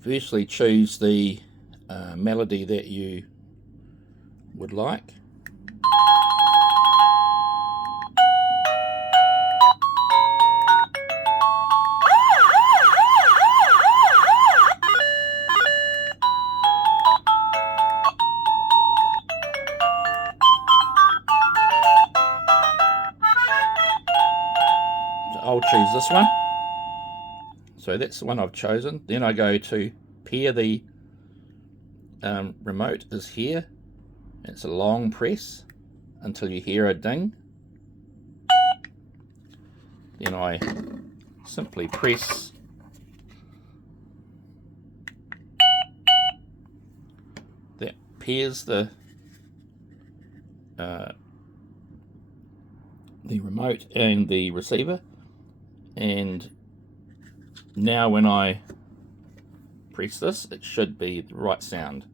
Firstly, choose the melody that you would like. So I'll choose this one. So that's the one I've chosen. Then I go to pair the remote is here. It's a long press until you hear a ding. Then I simply press that pairs the remote and the receiver, and now when I press this, it should be the right sound.